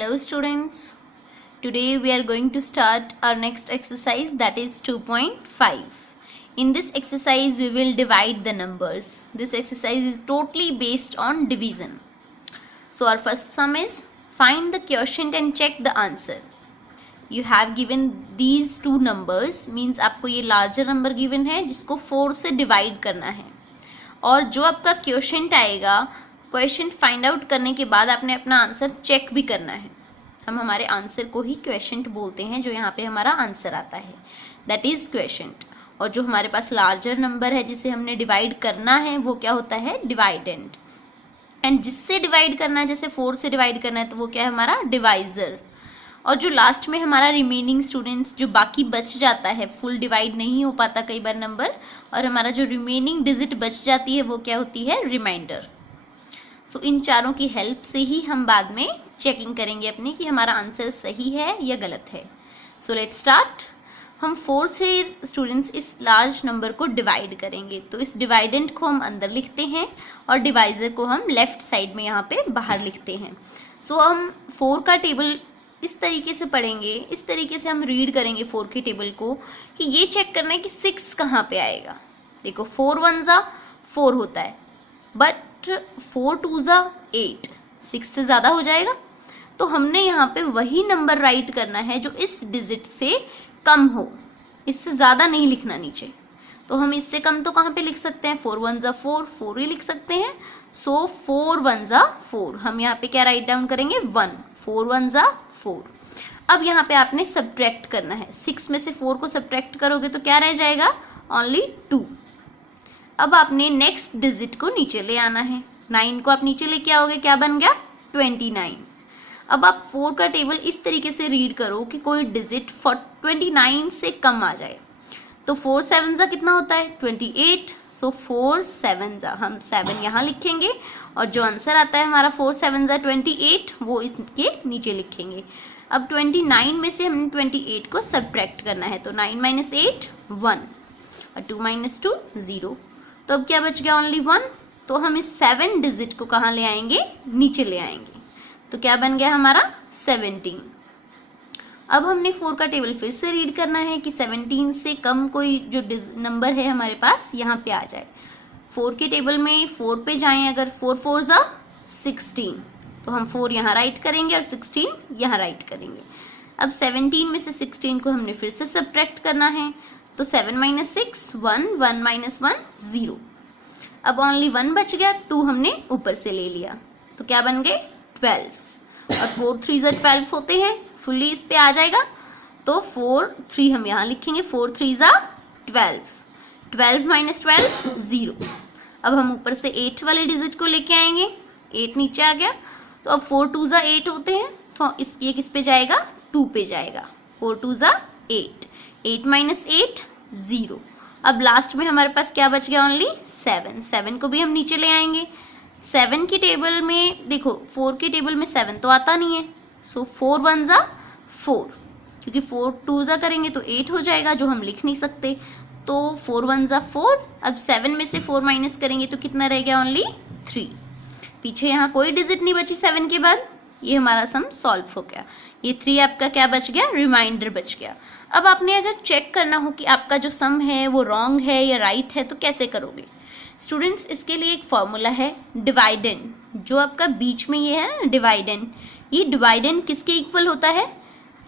Hello students, today we are going to start our next exercise, that is 2.5. In this exercise we will divide the numbers. This exercise is totally based on division. So our first sum is find the quotient and check the answer. You have given these two numbers, means आपको ये larger number given है जिसको 4 से divide करना है, और जो आपका क्वेश्चन आएगा, क्वेश्चन फाइंड आउट करने के बाद आपने अपना आंसर चेक भी करना है. हम हमारे आंसर को ही क्वेश्चन बोलते हैं, जो यहाँ पे हमारा आंसर आता है दैट इज क्वेश्चन. और जो हमारे पास लार्जर नंबर है जिसे हमने डिवाइड करना है वो क्या होता है, डिवाइडेंड. एंड जिससे डिवाइड करना है, जैसे 4 से डिवाइड करना है तो वो क्या है हमारा डिवाइजर. और जो लास्ट में हमारा रिमेनिंग स्टूडेंट्स जो बाकी बच जाता है, फुल डिवाइड नहीं हो पाता कई बार नंबर, और हमारा जो रिमेनिंग डिजिट बच जाती है वो क्या होती है, रिमाइंडर. सो इन चारों की हेल्प से ही हम बाद में चेकिंग करेंगे अपनी कि हमारा आंसर सही है या गलत है. So let's start. हम 4 से स्टूडेंट्स इस लार्ज नंबर को डिवाइड करेंगे, तो इस डिवाइडेंट को हम अंदर लिखते हैं और डिवाइजर को हम लेफ्ट साइड में यहाँ पे बाहर लिखते हैं. सो हम 4 का टेबल इस तरीके से पढ़ेंगे, इस तरीके से हम रीड करेंगे 4 के टेबल को, कि ये चेक करना है कि 6 कहाँ पे आएगा. देखो 4 1 जा 4 होता है, बट 4 2 जा 8, 6 से ज़्यादा हो जाएगा. तो हमने यहाँ पे वही नंबर राइट करना है जो इस डिजिट से कम हो, इससे ज़्यादा नहीं लिखना नीचे. तो हम इससे कम तो कहाँ पे लिख सकते हैं, 4 1 जा 4, 4 ही लिख सकते हैं. सो 4 1 जा 4, हम यहाँ पे क्या राइट डाउन करेंगे, 1. 4 1 जा 4. अब यहाँ पे आपने सब्ट्रैक्ट करना है, 6 में से 4 को सब्ट्रैक्ट करोगे तो क्या रह जाएगा, ओनली 2. अब आपने नेक्स्ट डिजिट को नीचे ले आना है, 9 को आप नीचे लेके आओगे, क्या बन गया 29. अब आप 4 का टेबल इस तरीके से रीड करो कि कोई डिजिट 29 से कम आ जाए. तो 4 7 जा कितना होता है, 28. सो 4 7 जा, हम 7 यहाँ लिखेंगे और जो आंसर आता है हमारा 4 7 जा 28, वो इसके नीचे लिखेंगे. अब 29 में से हमने 28 को सब्ट्रैक्ट करना है, तो 9 - 8 1 और 2 - 2 0. तो अब क्या बच गया, ओनली 1. तो हम इस 7 डिजिट को कहाँ ले आएंगे, नीचे ले आएंगे. तो क्या बन गया हमारा 17. अब हमने 4 का टेबल फिर से रीड करना है कि 17 से कम कोई जो नंबर है हमारे पास यहाँ पे आ जाए. 4 के टेबल में 4 पे जाएं, अगर 4 4 जा 16, तो हम 4 यहाँ राइट करेंगे और 16 यहाँ राइट करेंगे. अब 17 में से 16 को हमने फिर से सब्ट्रैक्ट करना है, तो 7 - 6 1, 1 - 1 0. अब ओनली 1 बच गया, 2 हमने ऊपर से ले लिया, तो क्या बन गए 12. और 4 3 जा 12 होते हैं, फुल्ली इस पे आ जाएगा. तो 4 3 हम यहाँ लिखेंगे, 4 3 जा 12, 12 - 12 0. अब हम ऊपर से 8 वाले डिजिट को लेके आएंगे, 8 नीचे आ गया. तो अब 4 2 जा 8 होते हैं, तो ये किस पे जाएगा, 2 पे जाएगा. 4 2 जा 8, 8 - 8 0. अब लास्ट में हमारे पास क्या बच गया, ओनली 7. 7 को भी हम नीचे ले आएंगे. 7 के टेबल में देखो, 4 के टेबल में 7 तो आता नहीं है. सो 4 1 जा 4, क्योंकि 4 2 जा करेंगे तो 8 हो जाएगा, जो हम लिख नहीं सकते. तो 4 1 जा 4. अब 7 में से 4 माइनस करेंगे तो कितना रह गया, ओनली 3. पीछे यहाँ कोई डिजिट नहीं बची 7 के बाद. ये हमारा सम सॉल्व हो गया. ये 3 आपका क्या बच गया, रिमाइंडर बच गया. अब आपने अगर चेक करना हो कि आपका जो सम है वो रॉन्ग है या राइट है, तो कैसे करोगे स्टूडेंट्स, इसके लिए एक फॉर्मूला है डिवाइडेंड. जो आपका बीच में ये है ना डिवाइडेंड, ये डिवाइडेंड किसके इक्वल होता है,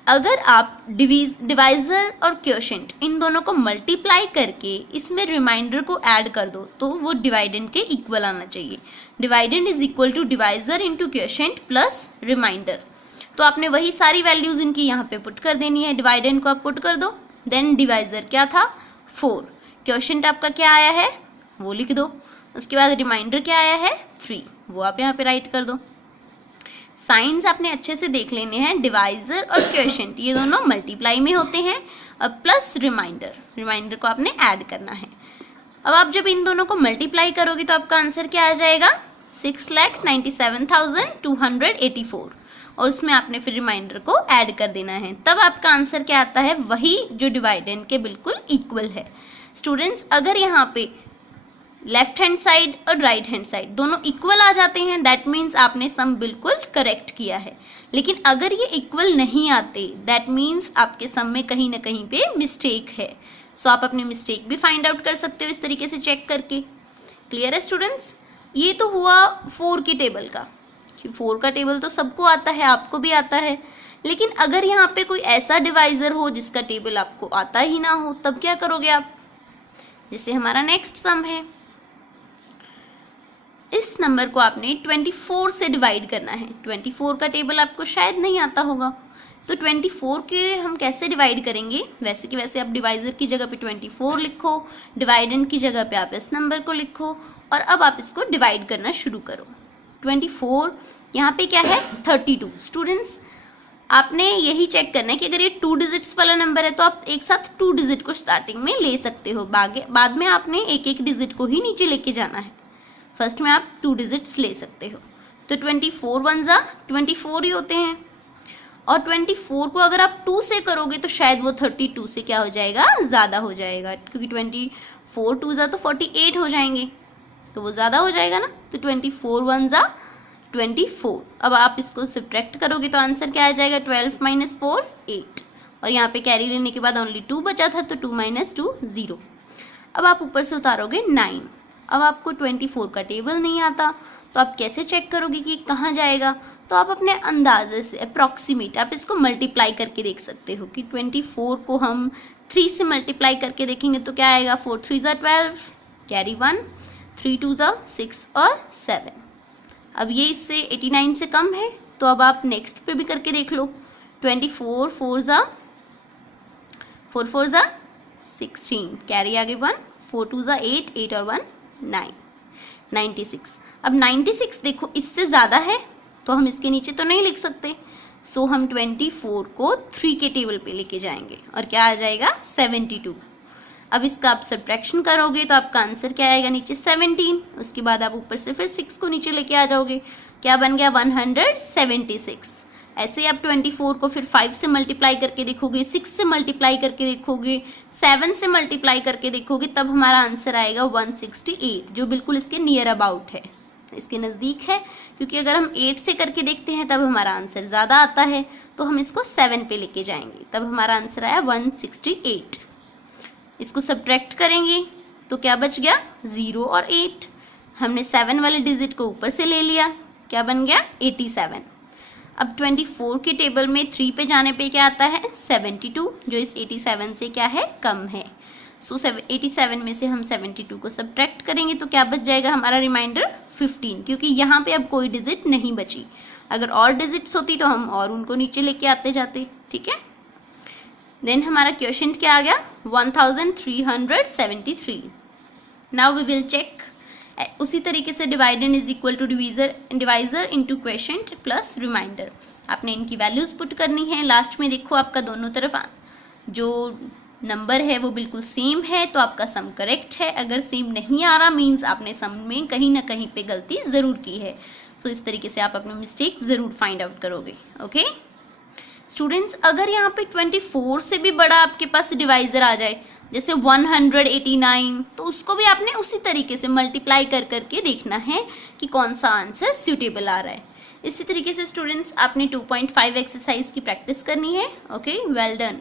अगर आप डिवाइजर और क्वोशिएंट इन दोनों को मल्टीप्लाई करके इसमें रिमाइंडर को ऐड कर दो तो वो डिवाइडेंड के इक्वल आना चाहिए. Dividend is equal to divisor into quotient plus remainder. तो आपने वही सारी वैल्यूज इनकी यहाँ पे पुट कर देनी है. डिवाइडेंड को आप पुट कर दो, देन डिवाइजर क्या था 4, क्वोशिएंट आपका क्या आया है वो लिख दो. उसके बाद रिमाइंडर क्या आया है 3, वो आप यहाँ पे राइट कर दो. साइंस आपने अच्छे से देख लेने हैं, डिवाइजर और क्वोशिएंट ये दोनों मल्टीप्लाई में होते हैं, और प्लस रिमाइंडर को आपने ऐड करना है. अब आप जब इन दोनों को मल्टीप्लाई करोगे तो आपका आंसर क्या आ जाएगा, 6,97,284, और उसमें आपने फिर रिमाइंडर को ऐड कर देना है. तब आपका आंसर क्या आता है, वही जो डिवाइडेंड के बिल्कुल इक्वल है. स्टूडेंट्स अगर यहाँ पे लेफ्ट हैंड साइड और राइट हैंड साइड दोनों इक्वल आ जाते हैं, दैट मीन्स आपने सम बिल्कुल करेक्ट किया है. लेकिन अगर ये इक्वल नहीं आते दैट मीन्स आपके सम में कहीं ना कहीं पे मिस्टेक है। सो आप अपनी मिस्टेक भी फाइंड आउट कर सकते हो इस तरीके से चेक करके। क्लियर है स्टूडेंट्स? ये तो हुआ 4 के टेबल का। 4 का टेबल तो सबको आता है, आपको भी आता है। लेकिन अगर यहाँ पे कोई ऐसा डिवाइजर हो जिसका टेबल आपको आता ही ना हो, तब क्या करोगे आप? जैसे हमारा नेक्स्ट सम है, इस नंबर को आपने 24 से डिवाइड करना है। 24 का टेबल आपको शायद नहीं आता होगा, तो 24 के हम कैसे डिवाइड करेंगे? वैसे कि वैसे आप डिवाइजर की जगह पे 24 लिखो, डिवाइडेंड की जगह पे आप इस नंबर को लिखो, और अब आप इसको डिवाइड करना शुरू करो। 24 यहाँ पे क्या है? 32। स्टूडेंट्स, आपने यही चेक करना है कि अगर ये 2 डिजिट्स वाला नंबर है तो आप एक साथ 2 डिजिट को स्टार्टिंग में ले सकते हो, बाद में आपने एक एक डिजिट को ही नीचे लेके जाना है। फर्स्ट में आप 2 डिजिट्स ले सकते हो। तो 24 1 जा 24 ही होते हैं, और 24 को अगर आप 2 से करोगे तो शायद वो 32 से क्या हो जाएगा? ज़्यादा हो जाएगा, क्योंकि 24 2 जा तो 48 हो जाएंगे, तो वो ज़्यादा हो जाएगा ना। तो 24 1 जा 24। अब आप इसको सब्ट्रैक्ट करोगे तो आंसर क्या आ जाएगा? 12 - 4 8, और यहाँ पे कैरी लेने के बाद ओनली 2 बचा था, तो 2 - 2 0। अब आप ऊपर से उतारोगे 9। अब आपको 24 का टेबल नहीं आता, तो आप कैसे चेक करोगे कि कहाँ जाएगा? तो आप अपने अंदाजे से अप्रॉक्सीमेट आप इसको मल्टीप्लाई करके देख सकते हो कि 24 को हम 3 से मल्टीप्लाई करके देखेंगे तो क्या आएगा? 4 3 जा 12, कैरी 1, 3 2 जा 6 और 7। अब ये इससे 89 से कम है, तो अब आप नेक्स्ट पे भी करके देख लो। 24 4 जा 16, कैरी आगे 1, 4 2 जा 8, 8 और 1 9, 96। अब 96 देखो इससे ज़्यादा है, तो हम इसके नीचे तो नहीं लिख सकते, सो हम 24 को 3 के टेबल पे लेके जाएंगे, और क्या आ जाएगा? 72। अब इसका आप सब्ट्रैक्शन करोगे तो आपका आंसर क्या आएगा? नीचे 17, उसके बाद आप ऊपर से फिर 6 को नीचे लेके आ जाओगे, क्या बन गया? 176। ऐसे ही आप 24 को फिर 5 से मल्टीप्लाई करके देखोगे, 6 से मल्टीप्लाई करके देखोगे, 7 से मल्टीप्लाई करके देखोगे, तब हमारा आंसर आएगा 168, जो बिल्कुल इसके नियर अबाउट है, इसके नज़दीक है। क्योंकि अगर हम 8 से करके देखते हैं तब हमारा आंसर ज़्यादा आता है, तो हम इसको 7 पे लेके जाएंगे, तब हमारा आंसर आया 168। इसको सब्ट्रैक्ट करेंगे तो क्या बच गया? 0 और 8। हमने 7 वाले डिजिट को ऊपर से ले लिया, क्या बन गया? 87। अब 24 के टेबल में 3 पे जाने पे क्या आता है? 72, जो इस 87 से क्या है? कम है। सो 87 में से हम 72 को सब्ट्रैक्ट करेंगे तो क्या बच जाएगा हमारा? रिमाइंडर 15, क्योंकि यहाँ पे अब कोई डिजिट नहीं बची। अगर और डिजिट्स होती तो हम और उनको नीचे लेके आते जाते। ठीक है, देन हमारा क्वेश्चन क्या आ गया? 1373। नाउ वी विल चेक उसी तरीके से dividend is equal to divisor into question plus remainder. आपने इनकी वैल्यूज पुट करनी है। लास्ट में देखो आपका दोनों तरफ जो नंबर है वो बिल्कुल सेम है, तो आपका सम करेक्ट है। अगर सेम नहीं आ रहा मीन्स आपने सम में कहीं ना कहीं पे गलती ज़रूर की है। सो इस तरीके से आप अपनी मिस्टेक ज़रूर फाइंड आउट करोगे। ओके स्टूडेंट्स, अगर यहाँ पे 24 से भी बड़ा आपके पास डिवाइजर आ जाए, जैसे 189, तो उसको भी आपने उसी तरीके से मल्टीप्लाई कर करके देखना है कि कौन सा आंसर सूटेबल आ रहा है। इसी तरीके से स्टूडेंट्स आपने 2.5 एक्सरसाइज की प्रैक्टिस करनी है। Okay, well done.